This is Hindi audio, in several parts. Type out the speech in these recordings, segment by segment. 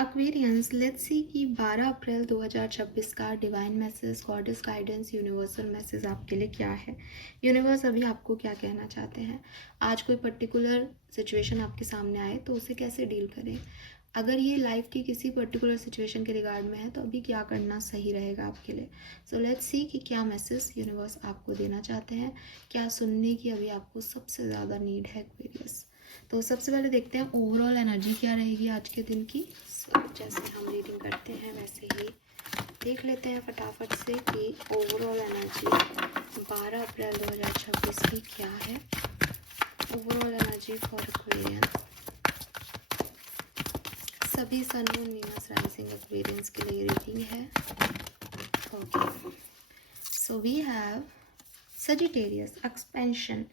एक्वेरियंस, लेट्स सी कि 12 अप्रैल 2026 का divine message, goddess guidance, universal message आपके लिए क्या है। यूनिवर्स अभी आपको क्या कहना चाहते हैं। आज कोई पर्टिकुलर सिचुएशन आपके सामने आए तो उसे कैसे डील करें। अगर ये लाइफ की किसी पर्टिकुलर सिचुएशन के रिगार्ड में है तो अभी क्या करना सही रहेगा आपके लिए। सो लेट्स सी कि क्या मैसेज यूनिवर्स आपको देना चाहते हैं, क्या सुनने की अभी आपको सबसे ज़्यादा नीड है एक्वेरियस। तो सबसे पहले देखते हैं ओवरऑल एनर्जी क्या रहेगी आज के दिन की। जैसे हम रीडिंग करते हैं वैसे ही देख लेते हैं फटाफट से कि ओवरऑल एनर्जी 12 अप्रैल 2026 की क्या है। ओवरऑल एनर्जी फॉर एक्वेरियन, सभी sun moon Venus rising Aquarians के लिए रीडिंग है। Okay, so we have Sagittarius expansion,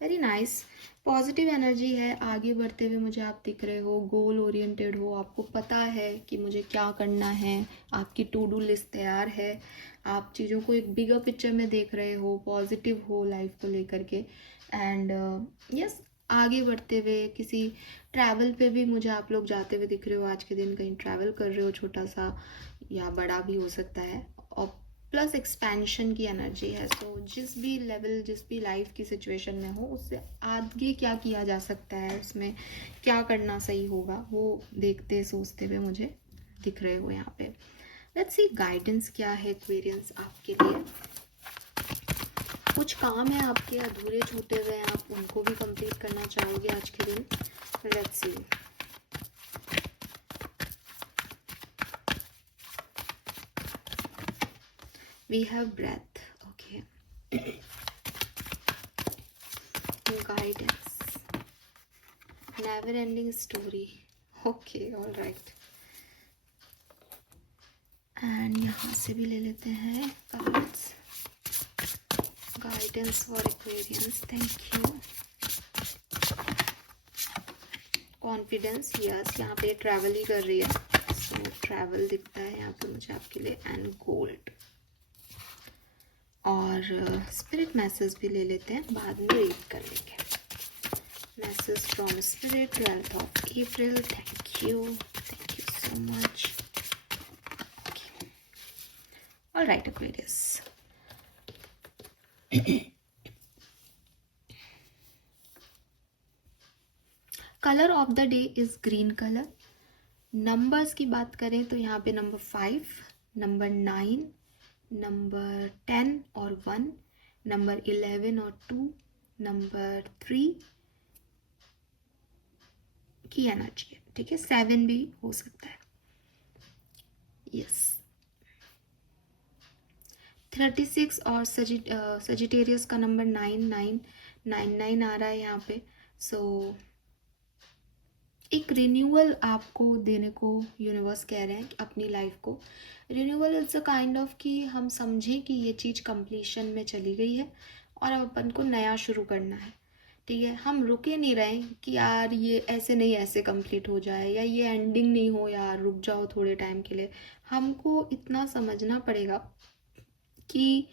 very nice, positive energy है। आगे बढ़ते हुए मुझे आप दिख रहे हो, गोल ओरिएंटेड हो, आपको पता है कि मुझे क्या करना है, आपकी टू डू लिस्ट तैयार है, आप चीज़ों को एक बिगर पिक्चर में देख रहे हो, पॉजिटिव हो लाइफ को लेकर के। एंड यस, आगे बढ़ते हुए किसी ट्रैवल पे भी मुझे आप लोग जाते हुए दिख रहे हो आज के दिन, कहीं ट्रैवल कर रहे हो, छोटा सा या बड़ा भी हो सकता है। और प्लस एक्सपेंशन की एनर्जी है। सो जिस भी लेवल, जिस भी लाइफ की सिचुएशन में हो, उससे आगे क्या किया जा सकता है, उसमें क्या करना सही होगा, वो देखते सोचते हुए मुझे दिख रहे हो यहाँ पे। लेट्स सी गाइडेंस क्या है एक्वेरियंस आपके लिए। कुछ काम है आपके अधूरे छूटे हुए, आप उनको भी कंप्लीट करना चाहोगे आज के दिन। Let's see, we have breath, okay. Guidance, never ending story, okay, all right. And यहाँ से भी ले लेते हैं cards, guidance for Aquarians, thank you. Confidence, yes, यहाँ पे ट्रैवल ही कर रही है, सो ट्रैवल दिखता है यहाँ पे मुझे आपके लिए। एंड गोल्ड, और स्पिरिट मैसेज भी ले लेते हैं, बाद में रीड कर लेंगे। Message from spirit, 12th of April, thank you so much. All right Aquarius, colour of the day is green colour. Numbers की बात करें तो यहाँ पे नंबर 5, नंबर 9, नंबर 10 और 1, नंबर 11 और 2, नंबर 3 की एनर्जी है, ठीक है। 7 भी हो सकता है, यस। 36 और सजिटेरियस का नंबर 9999 आ रहा है यहाँ पे। सो एक रिन्यूअल आपको देने को यूनिवर्स कह रहे हैं, अपनी लाइफ को renewal it's a kind of कि हम समझें कि ये चीज़ कंप्लीशन में चली गई है और अब अपन को नया शुरू करना है, ठीक है। हम रुके नहीं रहे कि यार ये ऐसे नहीं ऐसे कंप्लीट हो जाए, या ये एंडिंग नहीं हो यार, रुक जाओ थोड़े टाइम के लिए। हमको इतना समझना पड़ेगा कि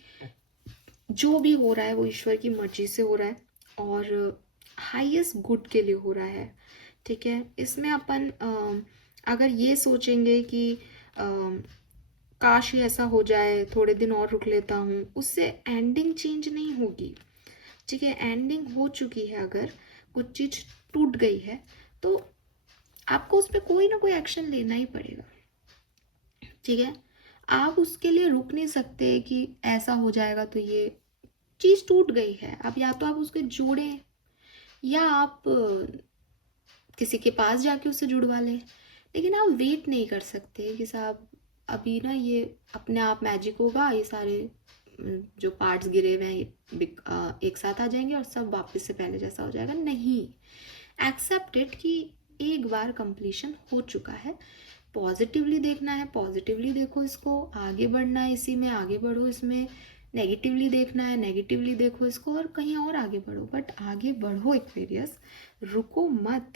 जो भी हो रहा है वो ईश्वर की मर्जी से हो रहा है और हाईएस्ट गुड के लिए हो रहा है, ठीक है। इसमें अपन अगर ये सोचेंगे कि काश ही ऐसा हो जाए, थोड़े दिन और रुक लेता हूँ, उससे एंडिंग चेंज नहीं होगी, ठीक है। एंडिंग हो चुकी है, अगर कुछ चीज़ टूट गई है तो आपको उस पर कोई ना कोई एक्शन लेना ही पड़ेगा, ठीक है। आप उसके लिए रुक नहीं सकते कि ऐसा हो जाएगा तो ये चीज़ टूट गई है, अब या तो आप उसको जोड़ें या आप किसी के पास जाके उससे जुड़वा लें, लेकिन आप वेट नहीं कर सकते कि साहब अभी ना ये अपने आप मैजिक होगा, ये सारे जो पार्ट्स गिरे हुए हैं एक साथ आ जाएंगे और सब वापस से पहले जैसा हो जाएगा। नहीं, एक्सेप्टेड कि एक बार कंप्लीशन हो चुका है। पॉजिटिवली देखना है, पॉजिटिवली देखो इसको, आगे बढ़ना है इसी में, आगे बढ़ो इसमें। नेगेटिवली देखना है, नेगेटिवली देखो इसको और कहीं और आगे बढ़ो, बट आगे बढ़ो एक्वेरियस, रुको मत,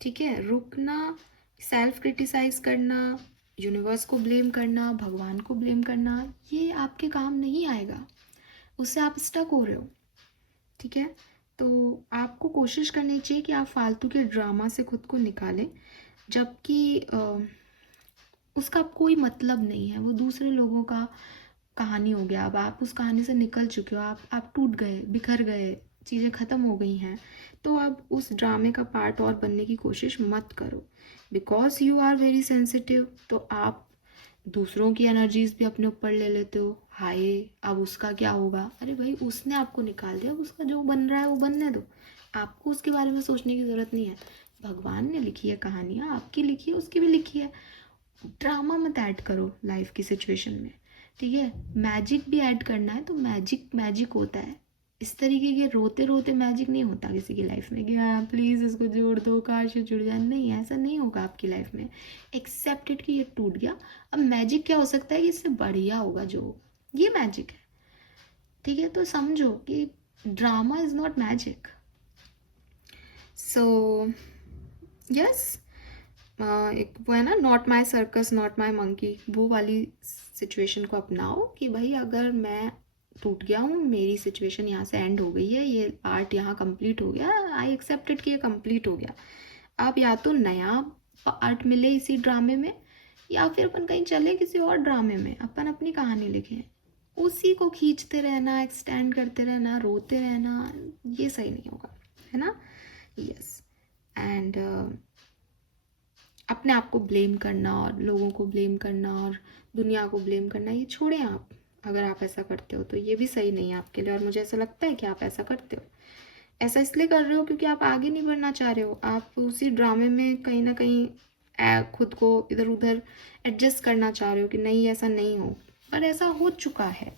ठीक है। रुकना, सेल्फ क्रिटिसाइज करना, यूनिवर्स को ब्लेम करना, भगवान को ब्लेम करना, ये आपके काम नहीं आएगा, उससे आप स्टक हो रहे हो, ठीक है। तो आपको कोशिश करनी चाहिए कि आप फालतू के ड्रामा से खुद को निकालें। जबकि उसका कोई मतलब नहीं है, वो दूसरे लोगों का कहानी हो गया। अब आप उस कहानी से निकल चुके हो, आप टूट गए, बिखर गए, चीज़ें ख़त्म हो गई हैं, तो अब उस ड्रामे का पार्ट और बनने की कोशिश मत करो। Because you are very sensitive, तो आप दूसरों की एनर्जीज भी अपने ऊपर ले लेते हो। हाय, अब उसका क्या होगा? अरे भाई, उसने आपको निकाल दिया, अब उसका जो बन रहा है वो बनने दो, आपको उसके बारे में सोचने की ज़रूरत नहीं है। भगवान ने लिखी है कहानियाँ, आपकी लिखी है, उसकी भी लिखी है। ड्रामा मत ऐड करो लाइफ की सिचुएशन में, ठीक है? मैजिक भी ऐड करना है तो मैजिक मैजिक होता है, इस तरीके के रोते रोते मैजिक नहीं होता किसी की लाइफ में कि हाँ प्लीज़ इसको जोड़ दो, काश ये जुड़ जाए। नहीं, ऐसा नहीं होगा आपकी लाइफ में। एक्सेप्टेड कि ये टूट गया। अब मैजिक क्या हो सकता है कि इससे बढ़िया होगा, जो ये मैजिक है, ठीक है? तो समझो कि drama is not magic. So yes, एक वो है ना, not my circus not my monkey, वो वाली सिचुएशन को अपनाओ कि भाई अगर मैं टूट गया हूँ, मेरी सिचुएशन यहाँ से एंड हो गई है, ये आर्ट यहाँ कंप्लीट हो गया, आई एक्सेप्टेड कि ये कंप्लीट हो गया। अब या तो नया आर्ट मिले इसी ड्रामे में, या फिर अपन कहीं चले किसी और ड्रामे में, अपन अपनी कहानी लिखें। उसी को खींचते रहना, एक्सटेंड करते रहना, रोते रहना, ये सही नहीं होगा, है ना? यस। एंड अपने आप को ब्लेम करना और लोगों को ब्लेम करना और दुनिया को ब्लेम करना, ये छोड़ें आप। अगर आप ऐसा करते हो तो ये भी सही नहीं है आपके लिए, और मुझे ऐसा लगता है कि आप ऐसा करते हो। ऐसा इसलिए कर रहे हो क्योंकि आप आगे नहीं बढ़ना चाह रहे हो, आप उसी ड्रामे में कहीं ना कहीं खुद को इधर उधर एडजस्ट करना चाह रहे हो कि नहीं ऐसा नहीं हो, पर ऐसा हो चुका है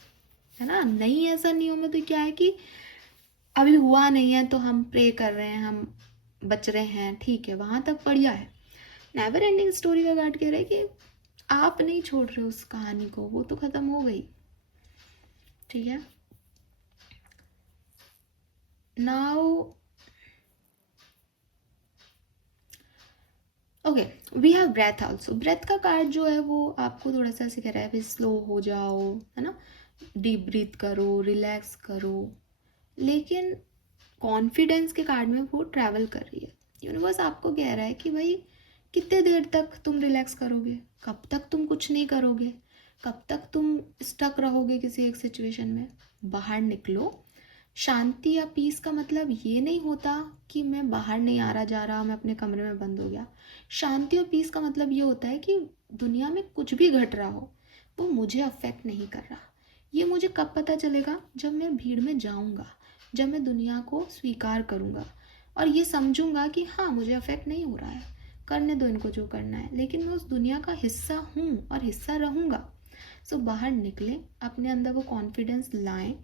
ना? नहीं, ऐसा नहीं हो में तो क्या है कि अभी हुआ नहीं है तो हम प्रे कर रहे हैं, हम बच रहे हैं, ठीक है, वहाँ तक बढ़िया है। नेवर एंडिंग स्टोरी का गार्ड कह रहा है कि आप नहीं छोड़ रहे उस कहानी को, वो तो खत्म हो गई, ठीक है? Now okay, we have breath also. Breath का कार्ड जो है वो आपको थोड़ा सा ऐसे कह रहा है भाई स्लो हो जाओ, है ना? डीप ब्रीथ करो, रिलैक्स करो। लेकिन कॉन्फिडेंस के कार्ड में वो ट्रैवल कर रही है। यूनिवर्स आपको कह रहा है कि भाई कितने देर तक तुम रिलैक्स करोगे, कब तक तुम कुछ नहीं करोगे, कब तक तुम स्टक रहोगे किसी एक सिचुएशन में? बाहर निकलो। शांति या पीस का मतलब ये नहीं होता कि मैं बाहर नहीं आ रहा जा रहा, मैं अपने कमरे में बंद हो गया। शांति और पीस का मतलब ये होता है कि दुनिया में कुछ भी घट रहा हो वो मुझे अफेक्ट नहीं कर रहा। ये मुझे कब पता चलेगा? जब मैं भीड़ में जाऊंगा, जब मैं दुनिया को स्वीकार करूंगा और ये समझूंगा कि हाँ मुझे अफेक्ट नहीं हो रहा है, करने दो इनको जो करना है, लेकिन मैं उस दुनिया का हिस्सा हूँ और हिस्सा रहूंगा। सो बाहर निकलें, अपने अंदर वो कॉन्फिडेंस लाएं,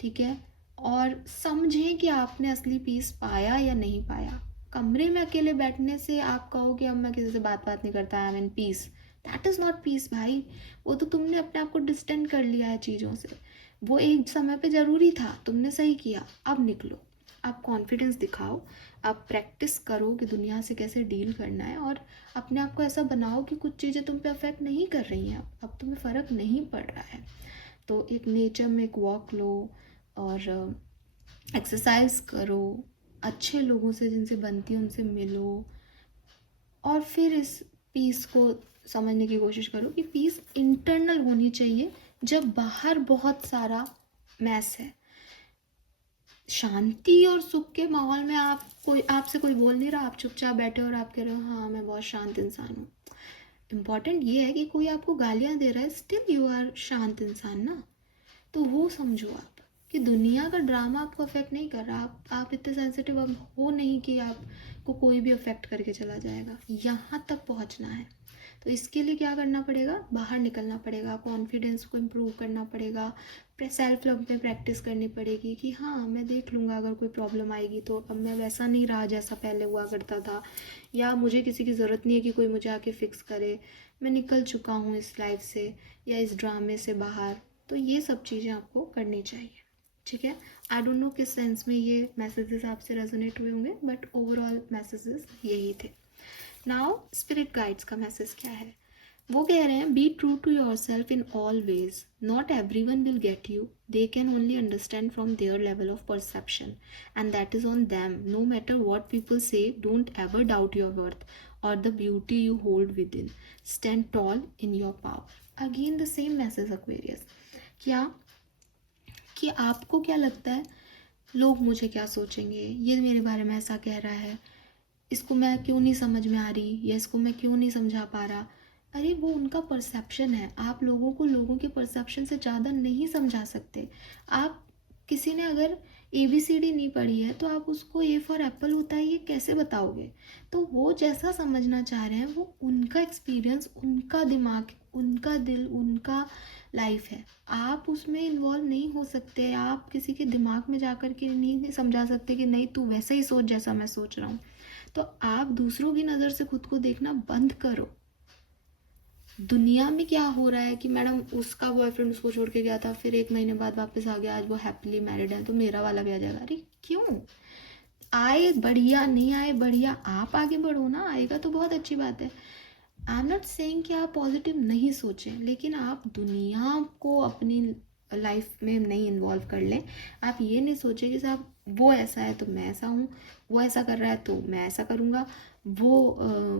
ठीक है? और समझें कि आपने असली पीस पाया या नहीं पाया। कमरे में अकेले बैठने से आप कहो कि अब मैं किसी से बात नहीं करता, I am in peace, that is not peace भाई। वो तो तुमने अपने आप को डिस्टेंट कर लिया है चीज़ों से। वो एक समय पे ज़रूरी था, तुमने सही किया, अब निकलो, आप कॉन्फिडेंस दिखाओ, आप प्रैक्टिस करो कि दुनिया से कैसे डील करना है, और अपने आप को ऐसा बनाओ कि कुछ चीज़ें तुम पे अफेक्ट नहीं कर रही हैं, अब तुम्हें फ़र्क नहीं पड़ रहा है। तो एक नेचर में एक वॉक लो और एक्सरसाइज करो, अच्छे लोगों से जिनसे बनती है उनसे मिलो, और फिर इस पीस को समझने की कोशिश करो कि पीस इंटरनल होनी चाहिए। जब बाहर बहुत सारा मैस है, शांति और सुख के माहौल में आप कोई आपसे कोई बोल नहीं रहा, आप चुपचाप बैठे हो और आप कह रहे हो हाँ मैं बहुत शांत इंसान हूँ। इम्पॉर्टेंट ये है कि कोई आपको गालियाँ दे रहा है, स्टिल यू आर शांत इंसान ना। तो वो समझो आप कि दुनिया का ड्रामा आपको अफेक्ट नहीं कर रहा, आप इतने सेंसिटिव अब हो नहीं कि आपको कोई भी अफेक्ट करके चला जाएगा। यहाँ तक पहुँचना है तो इसके लिए क्या करना पड़ेगा? बाहर निकलना पड़ेगा, कॉन्फिडेंस को इम्प्रूव करना पड़ेगा, सेल्फ लव में प्रैक्टिस करनी पड़ेगी कि हाँ मैं देख लूँगा, अगर कोई प्रॉब्लम आएगी तो अब मैं वैसा नहीं रहा जैसा पहले हुआ करता था, या मुझे किसी की ज़रूरत नहीं है कि कोई मुझे आके फिक्स करे, मैं निकल चुका हूँ इस लाइफ से या इस ड्रामे से बाहर। तो ये सब चीज़ें आपको करनी चाहिए, ठीक है? आई डोंट नो किस सेंस में ये मैसेजेस आपसे रेजोनेट हुए होंगे, बट ओवरऑल मैसेजेस यही थे। नाउ स्पिरिट गाइड्स का मैसेज क्या है? वो कह रहे हैं be true to yourself in all ways, not everyone will get you, they can only understand from their level of perception and that is on them, no matter what people say, don't ever doubt your worth, or the beauty you hold within. Stand tall in your power. Again the same message Aquarius. क्या कि आपको क्या लगता है लोग मुझे क्या सोचेंगे, ये मेरे बारे में ऐसा कह रहा है, इसको मैं क्यों नहीं समझ में आ रही, या इसको मैं क्यों नहीं समझा पा रहा। अरे वो उनका परसेप्शन है, आप लोगों को लोगों के परसेप्शन से ज़्यादा नहीं समझा सकते। आप किसी ने अगर ABCD नहीं पढ़ी है तो आप उसको A फॉर एप्पल होता है ये कैसे बताओगे। तो वो जैसा समझना चाह रहे हैं वो उनका एक्सपीरियंस, उनका दिमाग, उनका दिल, उनका लाइफ है। आप उसमें इन्वॉल्व नहीं हो सकते। आप किसी के दिमाग में जाकर के नहीं समझा सकते कि नहीं तू वैसे ही सोच जैसा मैं सोच रहा हूँ। तो आप दूसरों की नज़र से खुद को देखना बंद करो। दुनिया में क्या हो रहा है कि मैडम उसका बॉयफ्रेंड उसको छोड़ के गया था, फिर 1 महीने बाद वापस आ गया, आज वो हैप्पीली मैरिड है, तो मेरा वाला भी आ जाएगा। अरे क्यों? आए बढ़िया, नहीं आए बढ़िया, आप आगे बढ़ो ना, आएगा तो बहुत अच्छी बात है। आई एम नॉट सेइंग कि आप पॉजिटिव नहीं सोचें, लेकिन आप दुनिया को अपनी लाइफ में नहीं इन्वॉल्व कर लें। आप ये नहीं सोचें कि साहब वो ऐसा है तो मैं ऐसा हूँ, वो ऐसा कर रहा है तो मैं ऐसा करूँगा, वो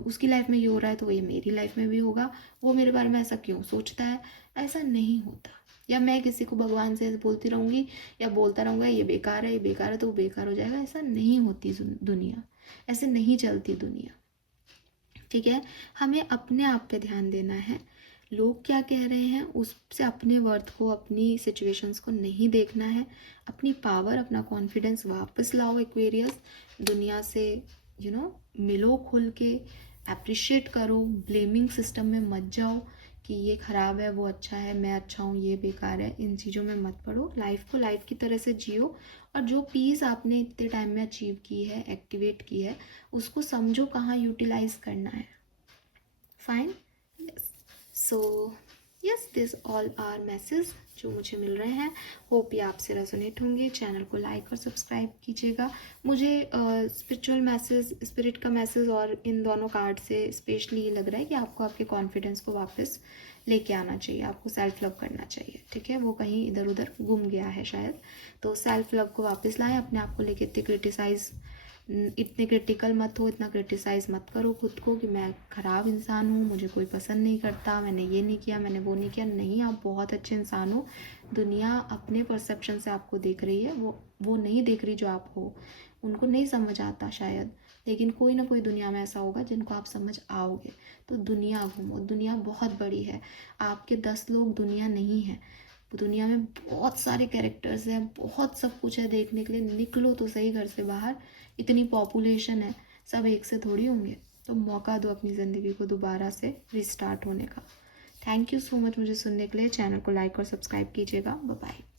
उसकी लाइफ में ये हो रहा है तो ये मेरी लाइफ में भी होगा, वो मेरे बारे में ऐसा क्यों सोचता है। ऐसा नहीं होता। या मैं किसी को भगवान से ऐसे बोलती रहूँगी या बोलता रहूँगा ये बेकार है, ये बेकार है, तो वो बेकार हो जाएगा। ऐसा नहीं होती दुनिया, ऐसे नहीं चलती दुनिया। ठीक है, हमें अपने आप पे ध्यान देना है। लोग क्या कह रहे हैं उससे अपने वर्थ को, अपनी सिचुएशंस को नहीं देखना है। अपनी पावर, अपना कॉन्फिडेंस वापस लाओ एक्वेरियस। दुनिया से मिलो खुल के, अप्रिशिएट करो, ब्लेमिंग सिस्टम में मत जाओ कि ये ख़राब है, वो अच्छा है, मैं अच्छा हूँ, ये बेकार है। इन चीज़ों में मत पड़ो। लाइफ को लाइफ की तरह से जियो, और जो पीस आपने इतने टाइम में अचीव की है, एक्टिवेट की है, उसको समझो कहाँ यूटिलाइज करना है। Fine, yes. So yes, this all are message जो मुझे मिल रहे हैं। होप ये आपसे रेजोनेट होंगे। चैनल को लाइक और सब्सक्राइब कीजिएगा। मुझे स्पिरिचुअल मैसेज, स्पिरिट का मैसेज और इन दोनों कार्ड से स्पेशली ये लग रहा है कि आपको आपके कॉन्फिडेंस को वापस लेके आना चाहिए, आपको सेल्फ लव करना चाहिए। ठीक है, वो कहीं इधर उधर गुम गया है शायद, तो सेल्फ लव को वापस लाएं। अपने आप को लेके इतने क्रिटिकल मत हो, इतना क्रिटिसाइज़ मत करो खुद को कि मैं ख़राब इंसान हूँ, मुझे कोई पसंद नहीं करता, मैंने ये नहीं किया, मैंने वो नहीं किया। नहीं, आप बहुत अच्छे इंसान हो। दुनिया अपने परसेप्शन से आपको देख रही है, वो नहीं देख रही जो आप हो। उनको नहीं समझ आता शायद, लेकिन कोई ना कोई दुनिया में ऐसा होगा जिनको आप समझ आओगे। तो दुनिया घूमो, दुनिया बहुत बड़ी है। आपके 10 लोग दुनिया नहीं है। दुनिया में बहुत सारे कैरेक्टर्स हैं, बहुत सब कुछ है देखने के लिए। निकलो तो सही घर से बाहर, इतनी पॉपुलेशन है, सब एक से थोड़ी होंगे। तो मौका दो अपनी ज़िंदगी को दोबारा से रिस्टार्ट होने का। थैंक यू सो मच मुझे सुनने के लिए। चैनल को लाइक और सब्सक्राइब कीजिएगा। Bye bye.